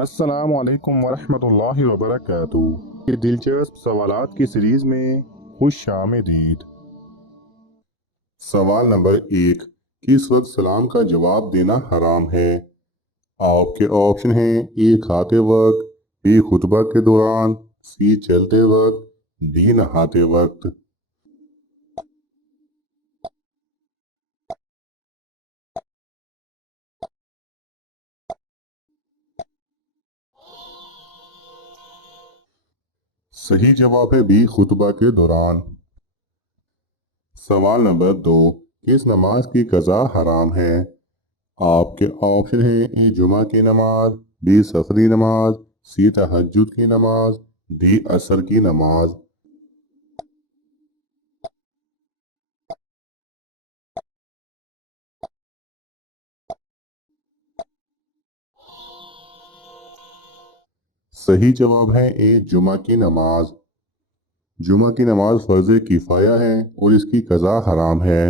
अस्सलाम वालेकुम वरहमतुल्लाहि वबरकातुहू। ये दिलचस्प सवालात की सीरीज में खुश आमदीद। सवाल नंबर 1। किस वक्त सलाम का जवाब देना हराम है? आपके ऑप्शन हैं ए खाते वक्त, बी खुतबा के दौरान, सी चलते वक्त, डी नहाते वक्त। सही जवाब है बी खुतबा के दौरान। सवाल नंबर 2। किस नमाज की कज़ा हराम है? आपके ऑप्शन हैं ए जुमा की नमाज, बी सफरी नमाज, सी तहज्जुद की नमाज, डी असर की नमाज। सही जवाब है ए जुमा की नमाज। जुमा की नमाज फ़र्ज़ किफ़ाया है और इसकी कज़ा हराम है।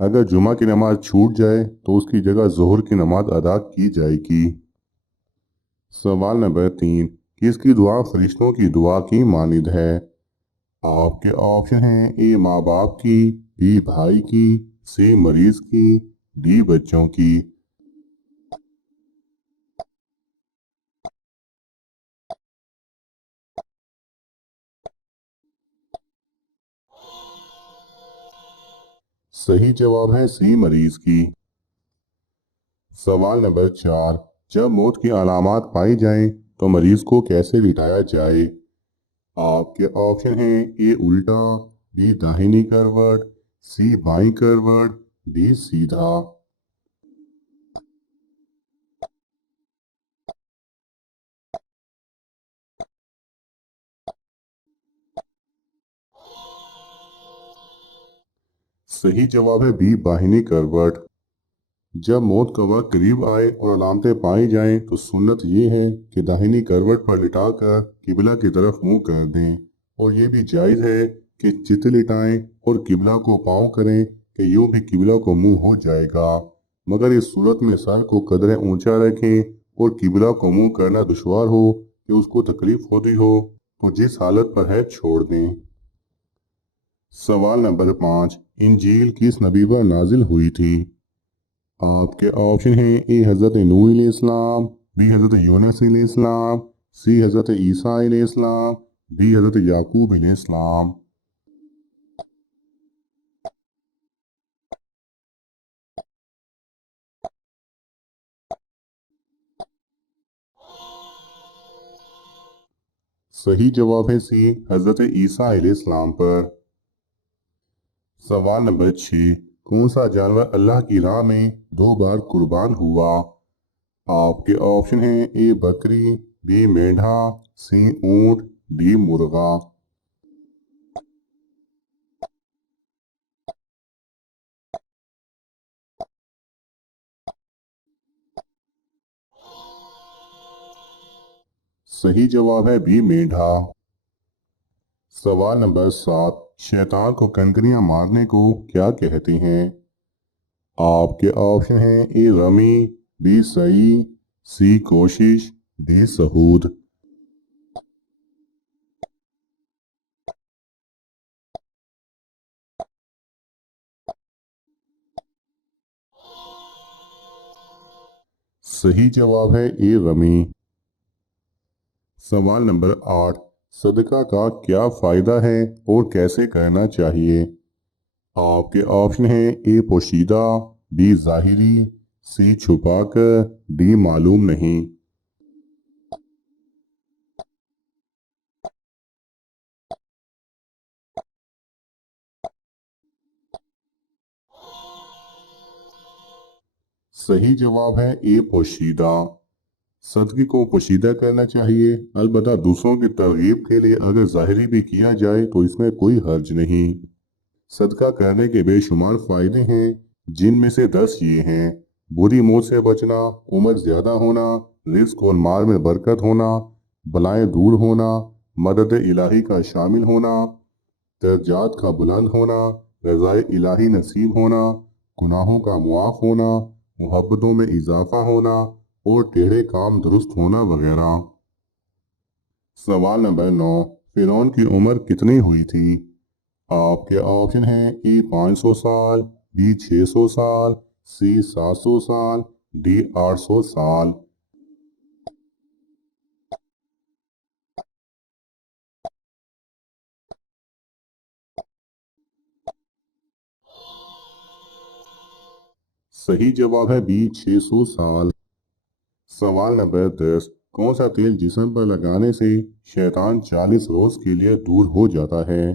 अगर जुमा की नमाज छूट जाए तो उसकी जगह ज़ोहर की नमाज अदा की जाएगी। सवाल नंबर 3। किसकी दुआ फरिश्तों की दुआ की मानिंद है? आपके ऑप्शन हैं ए माँ बाप की, बी भाई की, सी मरीज की, डी बच्चों की। सही जवाब है सी मरीज की। सवाल नंबर 4। जब मौत की अलामात पाई जाएं तो मरीज को कैसे लिटाया जाए? आपके ऑप्शन हैं ए उल्टा, बी दाहिनी करवट, सी बाईं करवट, डी सीधा। सही जवाब है बी बाहिनी करवट। जब मौत का वक्त करीब आए और अलामतें पाई जाएं तो सुन्नत ये है कि दाहिनी करवट पर लिटाकर किबला की तरफ मुंह कर दें, और ये भी जायज़ है कि चित लिटाएं और किबला को पाँव करें कि यूं भी किबला को मुंह हो जाएगा। मगर इस सूरत में सर को कदरें ऊंचा रखें और किबला को मुंह करना दुश्वार हो कि उसको तकलीफ होती हो तो जिस हालत पर है छोड़ दें। सवाल नंबर 5। इंजील किस नबी पर नाजिल हुई थी? आपके ऑप्शन हैं ए हज़रत नूह अलैहिस्सलाम, बी हज़रत यूनुस अलैहिस्सलाम, सी हज़रत ईसा अलैहिस्सलाम, डी हज़रत याकूब अलैहिस्सलाम। सही जवाब है सी हज़रत ईसा अलैहिस्सलाम पर। सवाल नंबर 6। कौन सा जानवर अल्लाह की राह में 2 बार कुर्बान हुआ? आपके ऑप्शन हैं ए बकरी, बी मेंढा, सी ऊंट, डी मुर्गा। सही जवाब है बी मेंढा। सवाल नंबर 7। शैतान को कंकरियां मारने को क्या कहते हैं? आपके ऑप्शन हैं ए रमी, बी सही, सी कोशिश, डी सहूद। सही जवाब है ए रमी। सवाल नंबर 8। सदका का क्या फ़ायदा है और कैसे करना चाहिए? आपके ऑप्शन हैं ए पोशीदा, बी ज़ाहिरी, सी छुपाकर, डी मालूम नहीं। सही जवाब है ए पोशीदा। सदक़े को पोशीदा करना चाहिए, अलबत्ता दूसरों की तरगीब के लिए अगर ज़ाहिरी भी किया जाए तो इसमें कोई हर्ज नहीं। सदका करने के बेशुमार फ़ायदे हैं, जिनमें से 10 ये हैं। बुरी मौत से बचना, उम्र ज़्यादा होना, रिस्क और माल में बरकत होना, बलाएं दूर होना, मदद इलाही का शामिल होना, दर्जात का बुलंद होना, रज़ाए इलाही नसीब होना, गुनाहों का मुआफ़ होना, मोहब्बतों में इजाफ़ा होना اور टेढ़े काम दुरुस्त होना वगैरह। सवाल नंबर 9, फिरौन की उम्र कितनी हुई थी? आपके ऑप्शन हैं ए 500 साल, बी 600 साल, सी 700 साल, डी 800 साल। सही जवाब है बी 600 साल। सवाल नंबर 10, कौन सा तेल जिस्म पर लगाने से शैतान 40 रोज के लिए दूर हो जाता है?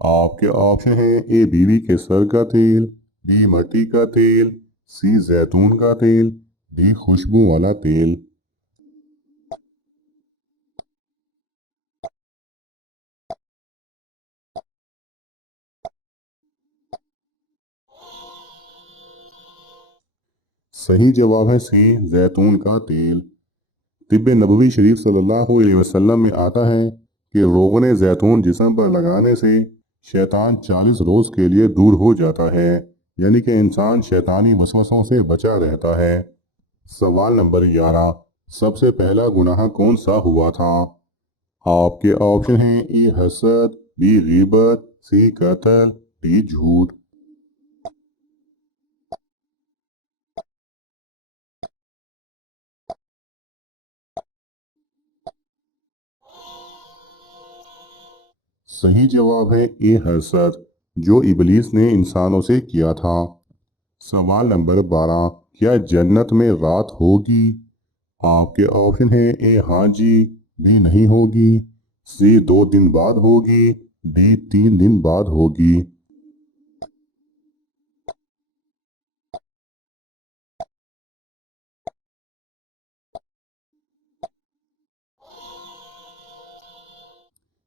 आपके ऑप्शन हैं ए बीवी के सर का तेल, बी मट्टी का तेल, सी जैतून का तेल, डी खुशबू वाला तेल। सही जवाब है सी जैतून का तेल। तिब्बे नबवी शरीफ सल्लल्लाहु अलैहि वसल्लम में आता है कि रोगन जैतून जिस्म पर लगाने से शैतान 40 रोज के लिए दूर हो जाता है, यानी कि इंसान शैतानी वसवसों से बचा रहता है। सवाल नंबर 11, सबसे पहला गुनाह कौन सा हुआ था? आपके ऑप्शन हैं ए हसद, बी गीबत, सी कत्ल, डी झूठ। सही जवाब है ए हसद, जो इबलीस ने इंसानों से किया था। सवाल नंबर 12, क्या जन्नत में रात होगी? आपके ऑप्शन है ए हाँ जी, बी नहीं होगी, सी 2 दिन बाद होगी, डी 3 दिन बाद होगी।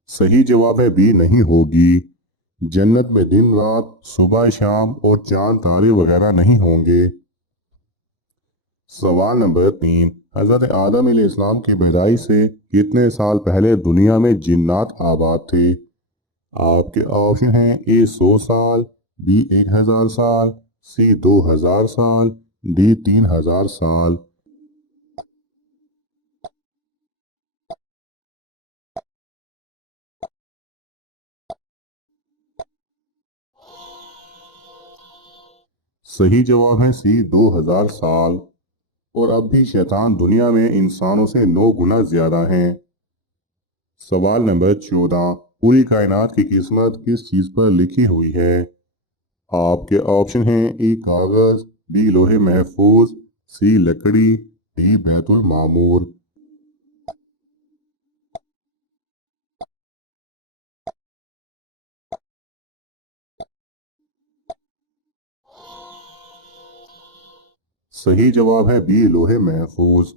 सही जवाब है बी नहीं होगी। जन्नत में दिन रात, सुबह शाम और चांद तारे वगैरह नहीं होंगे। सवाल नंबर 3, हजरत आदम अलैहिस्सलाम की पैदाइश से कितने साल पहले दुनिया में जिन्नात आबाद थे? आपके ऑप्शन हैं ए 100 साल, बी 1000 साल, सी 2000 साल, डी 3000 साल। सही जवाब है सी 2000 साल। और अब भी शैतान दुनिया में इंसानों से 9 गुना ज्यादा हैं। सवाल नंबर 14, पूरी कायनात की किस्मत किस चीज पर लिखी हुई है? आपके ऑप्शन हैं ए कागज, बी लोहे महफूज, सी लकड़ी, डी बैतुल मामूर। सही जवाब है बी लोहे महफूज।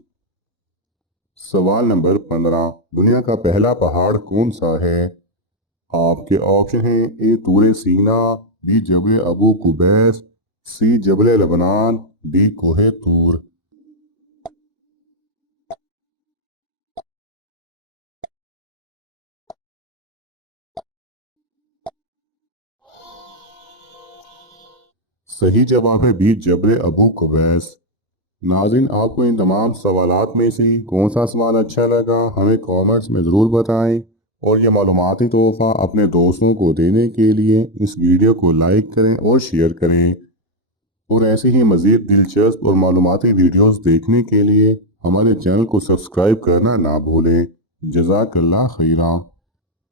सवाल नंबर 15, दुनिया का पहला पहाड़ कौन सा है? आपके ऑप्शन हैं ए तूरे सीना, बी जबल अबू कुबैस, सी जबल लबनान, डी कोहे तूर। सही जवाब है बी जबल अबू कुबैस। नाज़रीन, आपको इन तमाम सवालात में से कौन सा सवाल अच्छा लगा हमें कमेंट्स में ज़रूर बताएं, और ये मालूमाती तोहफ़ा अपने दोस्तों को देने के लिए इस वीडियो को लाइक करें और शेयर करें। और ऐसे ही मज़ीद दिलचस्प और मालूमाती वीडियोस देखने के लिए हमारे चैनल को सब्सक्राइब करना ना भूलें। जज़ाकल्लाह खैरा।